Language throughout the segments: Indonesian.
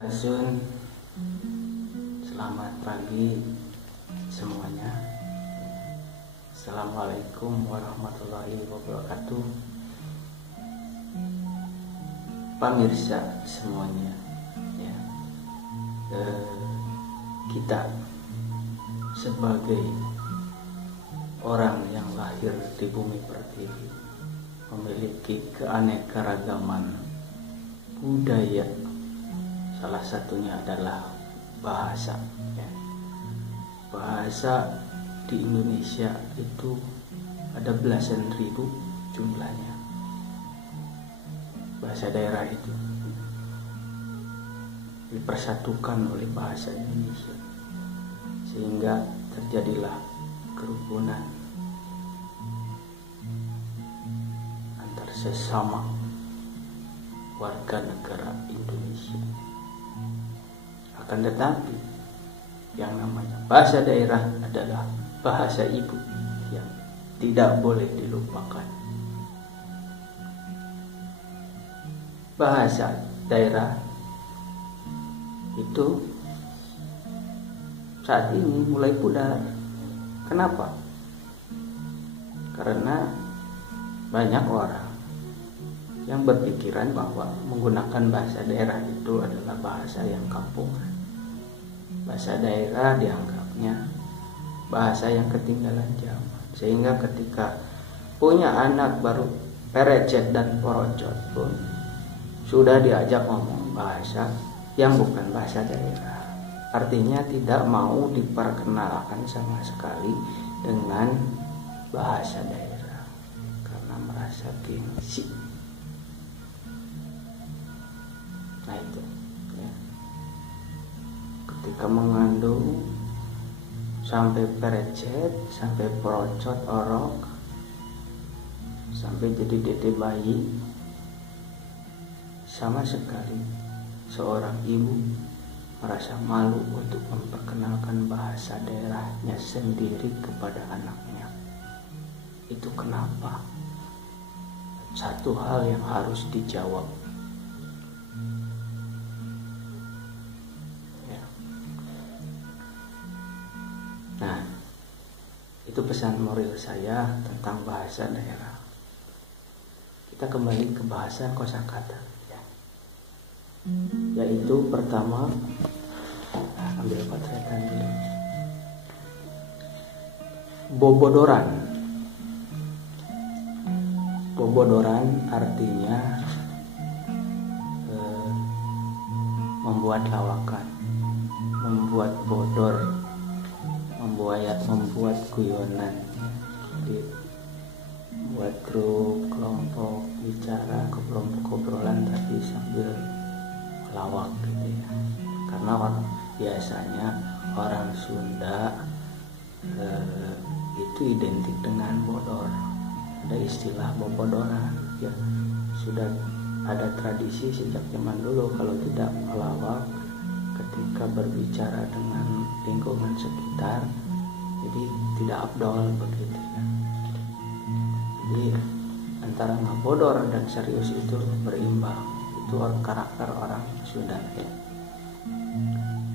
Asun, selamat pagi semuanya. Assalamualaikum warahmatullahi wabarakatuh. Pemirsa semuanya, ya, kita sebagai orang yang lahir di bumi pertiwi memiliki keanekaragaman budaya. Salah satunya adalah bahasa, ya. Bahasa di Indonesia itu ada belasan ribu jumlahnya. Bahasa daerah itu dipersatukan oleh bahasa Indonesia, sehingga terjadilah kerukunan antar sesama warga negara Indonesia. Akan tetapi yang namanya bahasa daerah adalah bahasa ibu yang tidak boleh dilupakan. Bahasa daerah itu saat ini mulai pudar. Kenapa? Karena banyak orang yang berpikiran bahwa menggunakan bahasa daerah itu adalah bahasa yang kampungan. Bahasa daerah dianggapnya bahasa yang ketinggalan zaman, sehingga ketika punya anak baru perecet dan porocot pun sudah diajak ngomong bahasa yang bukan bahasa daerah. Artinya tidak mau diperkenalkan sama sekali dengan bahasa daerah karena merasa gengsi. Nah itu, ya. Ketika mengandung sampai perecet, sampai porocot orok, sampai jadi dede bayi, sama sekali seorang ibu merasa malu untuk memperkenalkan bahasa daerahnya sendiri kepada anaknya. Itu kenapa? Satu hal yang harus dijawab. Nah, itu pesan moral saya tentang bahasa daerah. Kita kembali ke bahasan kosakata, ya. Yaitu pertama, ambil potretan dulu. Bobodoran. Bobodoran artinya membuat lawakan, membuat bodor, membuat guyonan, jadi buat grup, kelompok bicara, obrolan tapi sambil melawak gitu ya. Karena biasanya orang Sunda itu identik dengan bodor. Ada istilah bobodoran, ya. Sudah ada tradisi sejak zaman dulu kalau tidak melawak ketika berbicara dengan lingkungan sekitar, jadi tidak afdol begitu ya. Jadi antara ngabodor dan serius itu berimbang. Itu karakter orang Sunda, ya.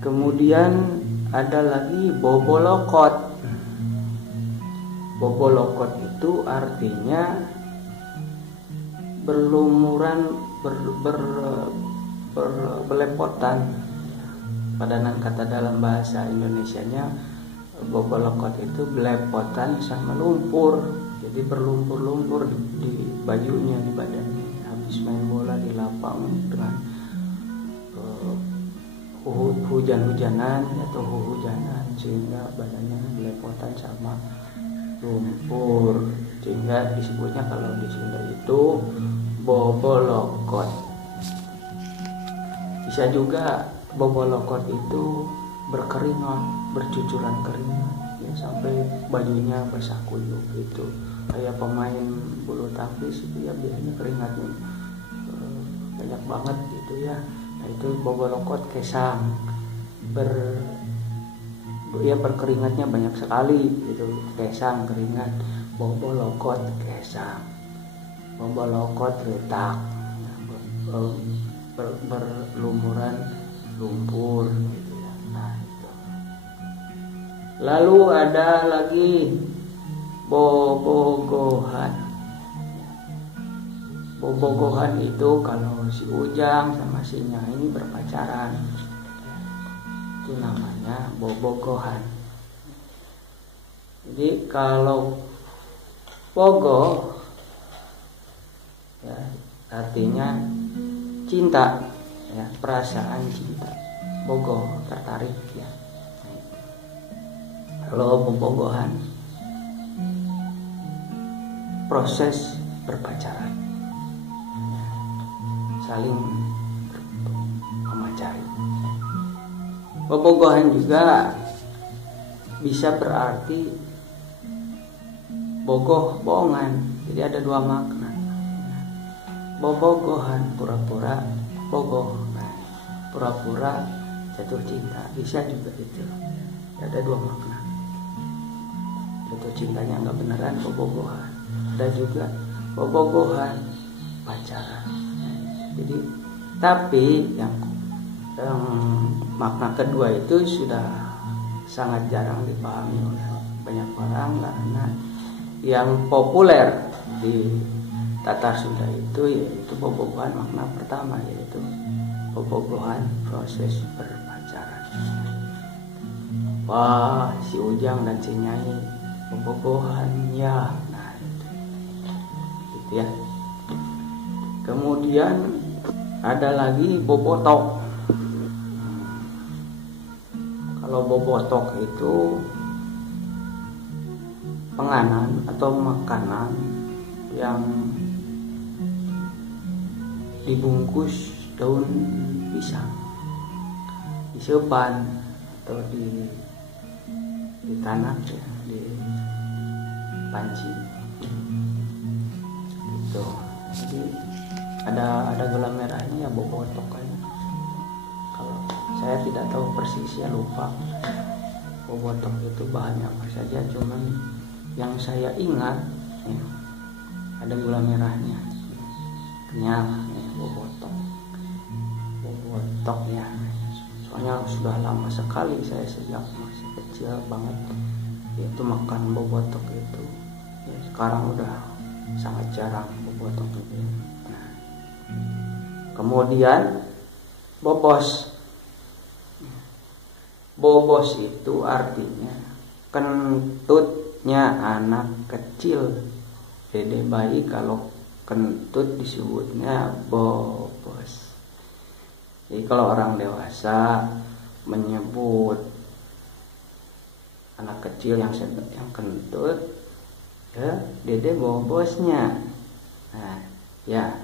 Kemudian ada lagi bobolokot. Bobolokot itu artinya berlumuran, belepotan. Padanan kata dalam bahasa Indonesianya, bobolokot itu belepotan sama lumpur. Jadi berlumpur-lumpur di bajunya, di badannya. Habis main bola di lapang dengan hujan-hujanan atau hujanan, sehingga badannya belepotan sama lumpur. Sehingga disebutnya kalau di Sunda itu bobolokot. Bisa juga bobolokot itu berkeringat, bercucuran keringat, ya, sampai bajunya basah kuyup gitu. Kayak pemain bulu tangkis itu ya biasanya keringatnya banyak banget gitu ya. Nah itu bobolokot kesang, berkeringatnya banyak sekali gitu. Kesang keringat, bobolokot kesang, bobolokot retak, berlumuran lumpur gitu ya. Nah, itu. Lalu ada lagi bobogohan. Bobogohan itu kalau si Ujang sama si Nyai ini berpacaran, itu namanya bobogohan. Jadi kalau bogo ya artinya cinta ya, perasaan cinta. Bogo tertarik ya. Kalau bobogohan proses berpacaran, saling memacari. Bobogohan juga bisa berarti bogoh, bohongan. Jadi ada dua makna. Bobogohan pura-pura bogoh, nah, pura-pura jatuh cinta bisa juga itu. Ada dua makna. Jatuh cintanya nggak beneran, bobogohan. Ada juga bobogohan pacaran. Jadi tapi yang makna kedua itu sudah sangat jarang dipahami oleh banyak orang, karena yang populer di Tatar Sunda itu yaitu bobogohan makna pertama, yaitu bobogohan proses berpacaran. Wah, si Ujang dan si Nyai bobogohan ya. Nah itu gitu ya. Kemudian ada lagi bobotok. Kalau bobotok itu penganan atau makanan yang dibungkus daun pisang, disepan atau di tanah ya, di panci gitu. Jadi ada gula merahnya ya, bobotok kan. Kalau saya tidak tahu persisnya, lupa bobotok itu bahannya apa saja, cuman yang saya ingat ya, ada gula merahnya, kenyal ya, bobotok ya. Soalnya sudah lama sekali saya sejak masih kecil banget itu makan bobotok itu ya, sekarang udah sangat jarang bobotok itu. Nah, kemudian bobos itu artinya kentutnya anak kecil, dede bayi. Kalau kentut disebutnya bobos. Jadi kalau orang dewasa menyebut anak kecil yang kentut, ya dede bobosnya. Nah, ya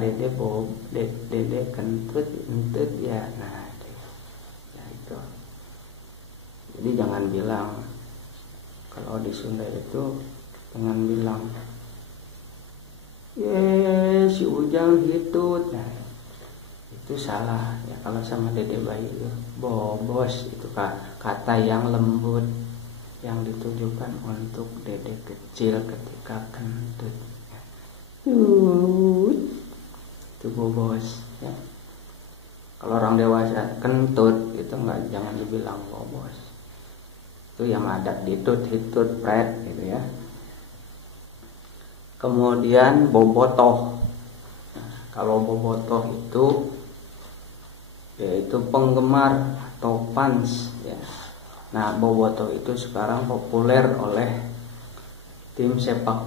dede kentut ya. Nah, ya itu. Jadi jangan bilang, kalau di Sunda itu jangan bilang si Ujang hitut. Nah, itu salah ya. Kalau sama dede bayi itu bobos, itu kata yang lembut yang ditujukan untuk dede kecil ketika kentut ya. Itu bobos ya. Kalau orang dewasa kentut itu jangan dibilang bobos. Itu yang ada ditut, hitut, pret gitu ya. Kemudian bobotoh. Nah, kalau bobotoh itu yaitu penggemar atau fans ya. Nah, bobotoh itu sekarang populer oleh tim sepak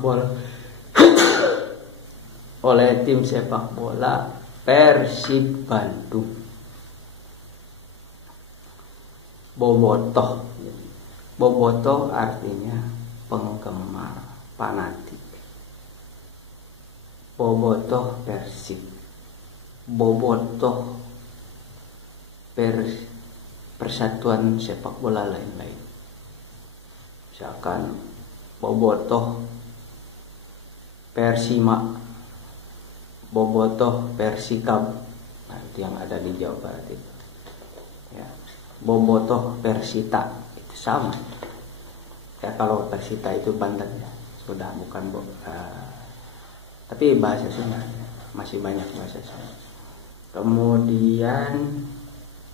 bola Persib Bandung. Bobotoh artinya penggemar, fanatik. Bobotoh Persib, bobotoh persatuan sepak bola lain-lain. Misalkan bobotoh Persima, bobotoh Persikab. Nah, itu yang ada di Jawa Barat itu. Ya. Bobotoh Persita itu sama. Ya, kalau Persita itu Banten ya, sudah bukan tapi bahasa Sunda masih banyak bahasa Sunda. Kemudian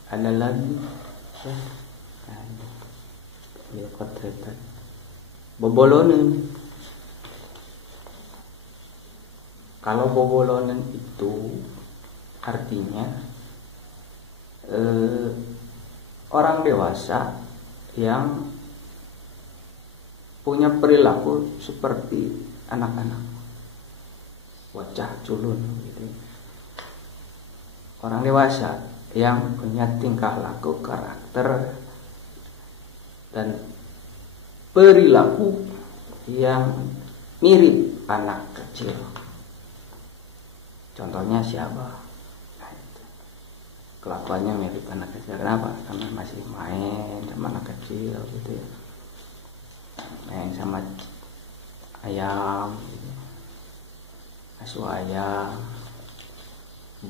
ada lagi ya, ya potretan bobolonen. Kalau bobolonen itu artinya orang dewasa yang punya perilaku seperti anak-anak, bocah culun gitu. Orang dewasa yang punya tingkah laku, karakter, dan perilaku yang mirip anak kecil. Contohnya siapa? Nah, itu. Kelakuannya mirip anak kecil. Kenapa? Karena masih main sama anak kecil gitu ya. Main sama ayam gitu. Asuh ayam,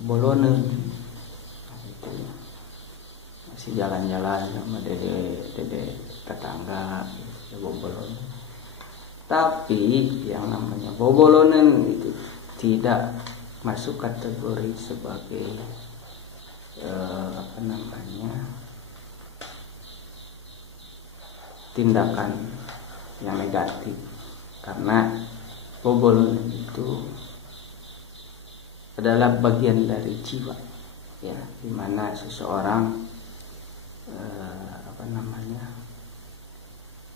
bolonen gitu. Masih jalan-jalan sama dede tetangga gitu, bobolonen. Tapi yang namanya bobolonen itu tidak masuk kategori sebagai tindakan yang negatif, karena bobolonen itu adalah bagian dari jiwa ya, dimana seseorang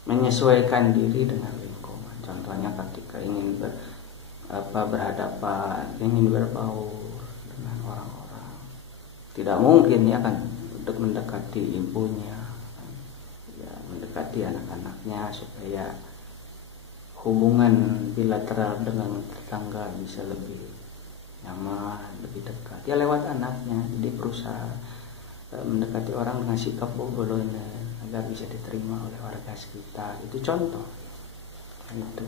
menyesuaikan diri dengan lingkungan. Contohnya ketika ingin berhadapan, ingin berbaur dengan orang-orang, tidak mungkin ya kan untuk mendekati ibunya, ya, mendekati anak-anaknya supaya hubungan bilateral dengan tetangga bisa lebih nyaman, lebih dekat. Ya lewat anaknya, jadi berusaha mendekati orang dengan sikap bobolonen agar bisa diterima oleh warga sekitar. Itu contoh. Itu.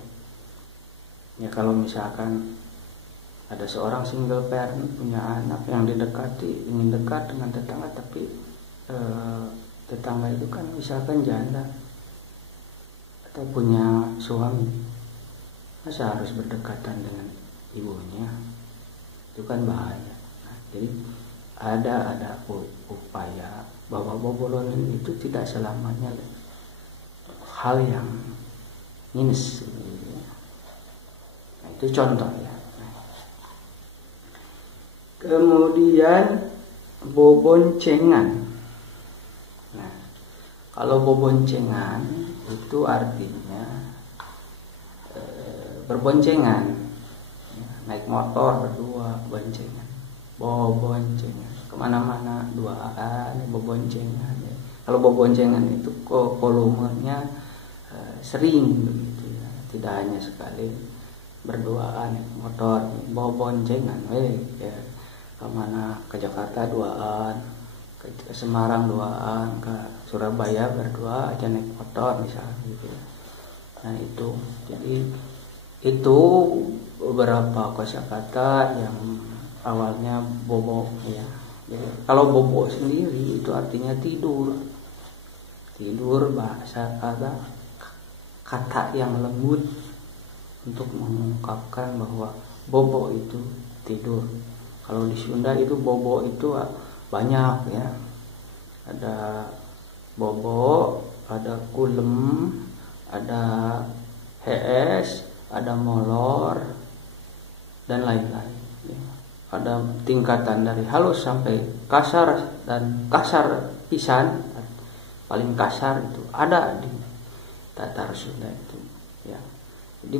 Ya kalau misalkan ada seorang single parent punya anak yang didekati, ingin dekat dengan tetangga, tapi tetangga itu kan misalkan janda atau punya suami, masa harus berdekatan dengan ibunya? Itu kan bahaya. Nah, jadi ada upaya bahwa bobolonen itu tidak selamanya hal yang minus. Nah, itu contoh ya. Kemudian boboncengan. Nah, kalau boboncengan itu artinya berboncengan, naik motor berdua, boncengan, boboncengan, kemana-mana duaan, boboncengan. Ya. Kalau boboncengan itu kok volumenya sering begitu ya, tidak hanya sekali berduaan naik motor, boboncengan, ya. Kemana, ke Jakarta duaan, ke Semarang duaan, ke Surabaya berdua aja naik motor misalnya gitu. Nah itu, jadi itu beberapa kosakata yang awalnya bobo ya. Jadi kalau bobo sendiri itu artinya tidur. Tidur bahasa kata yang lembut untuk mengungkapkan bahwa bobo itu tidur. Kalau di Sunda itu bobo itu banyak ya. Ada bobo, ada kulem, ada hees, ada molor, dan lain-lain. Ada tingkatan dari halus sampai kasar, dan kasar pisan, paling kasar itu ada di Tatar Sunda itu. Ya. Jadi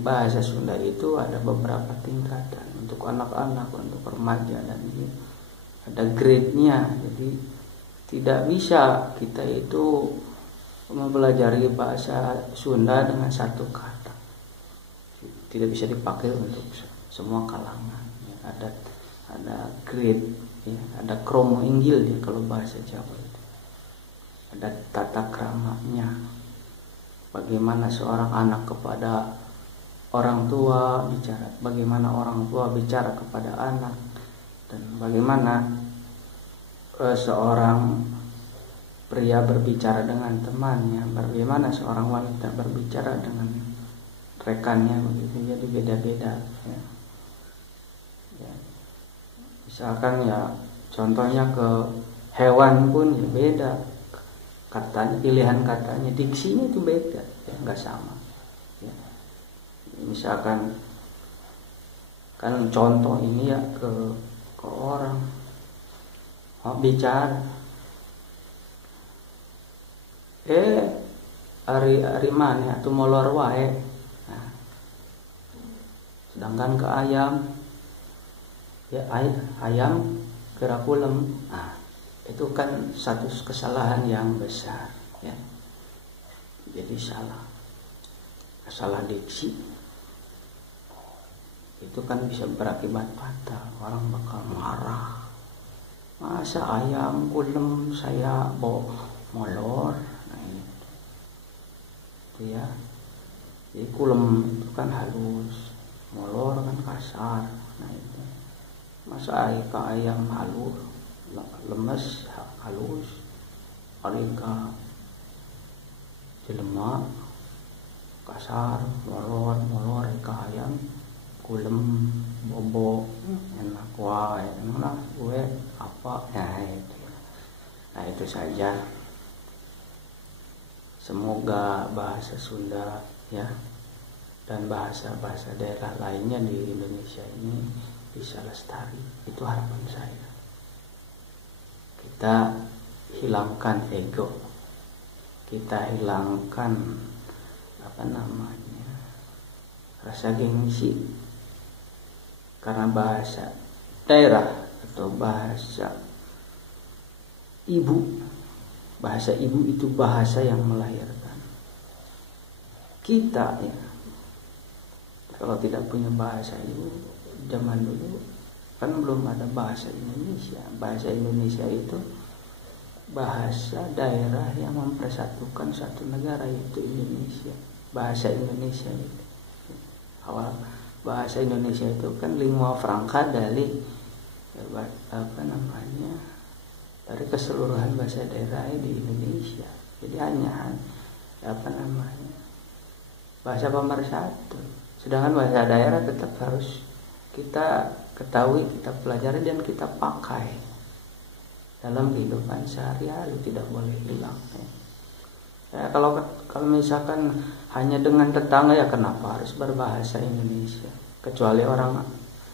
bahasa Sunda itu ada beberapa tingkatan untuk anak-anak, untuk remaja, dan ini ada grade-nya. Jadi tidak bisa kita itu mempelajari bahasa Sunda dengan satu kata. Tidak bisa dipakai untuk semua kalangan. Ya, ada grade, ya, ada kromo inggil ya kalau bahasa Jawa itu. Ada tata kramanya. Bagaimana seorang anak kepada orang tua bicara, bagaimana orang tua bicara kepada anak, dan bagaimana seorang pria berbicara dengan temannya, bagaimana seorang wanita berbicara dengan rekannya, begitu. Jadi beda-beda ya. Ya. Misalkan ya contohnya ke Hewan pun ya beda katanya, pilihan katanya, diksinya itu beda, ya nggak sama. Ya. Misalkan kan contoh ini ya ke orang mau bicara, hari mana atau molor wae. Nah, sedangkan ke ayam, ya ayam kira kulem. Nah, itu kan satu kesalahan yang besar, ya. Jadi salah diksi itu kan bisa berakibat fatal. Orang bakal marah, masa ayam kulem saya bawa molor. Nah itu ya, jadi kulem itu kan halus, molor kan kasar. Nah itu masa ayam halus, lemes halus, orika jelema kasar, molor ika ayam kulem bobo enak wae, enak gue apa ya itu. Nah itu saja. Semoga bahasa Sunda ya dan bahasa-bahasa daerah lainnya di Indonesia ini bisa lestari. Itu harapan saya. Kita hilangkan ego, kita hilangkan rasa gengsi, karena bahasa daerah atau bahasa ibu itu bahasa yang melahirkan kita ya. Kalau tidak punya bahasa ibu, zaman dulu kan belum ada bahasa Indonesia. Bahasa Indonesia itu bahasa daerah yang mempersatukan satu negara, yaitu Indonesia. Bahasa Indonesia itu awal bahasa Indonesia itu kan lingua franca dari dari keseluruhan bahasa daerah di Indonesia. Jadi hanya bahasa pemersatu. Sedangkan bahasa daerah tetap harus kita ketahui, kita pelajari, dan kita pakai dalam kehidupan sehari-hari, tidak boleh hilang. Ya, kalau misalkan hanya dengan tetangga, ya kenapa harus berbahasa Indonesia? Kecuali orang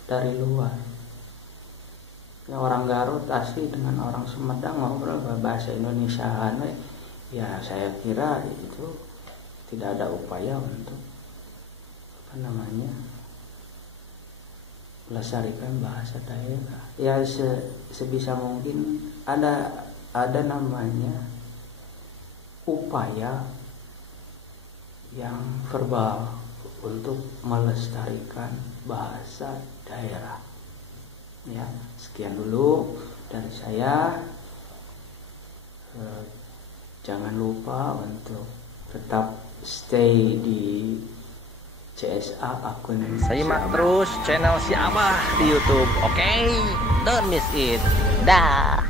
dari luar. Ya, orang Garut asli dengan orang Sumedang ngobrol bahasa Indonesiaan, ya saya kira itu tidak ada upaya untuk melestarikan bahasa daerah. Ya sebisa mungkin ada upaya yang verbal untuk melestarikan bahasa daerah. Ya, sekian dulu dari saya. Jangan lupa untuk tetap stay di CSA akun. Simak terus channel si Abah di YouTube. Oke, don't miss it. Dah.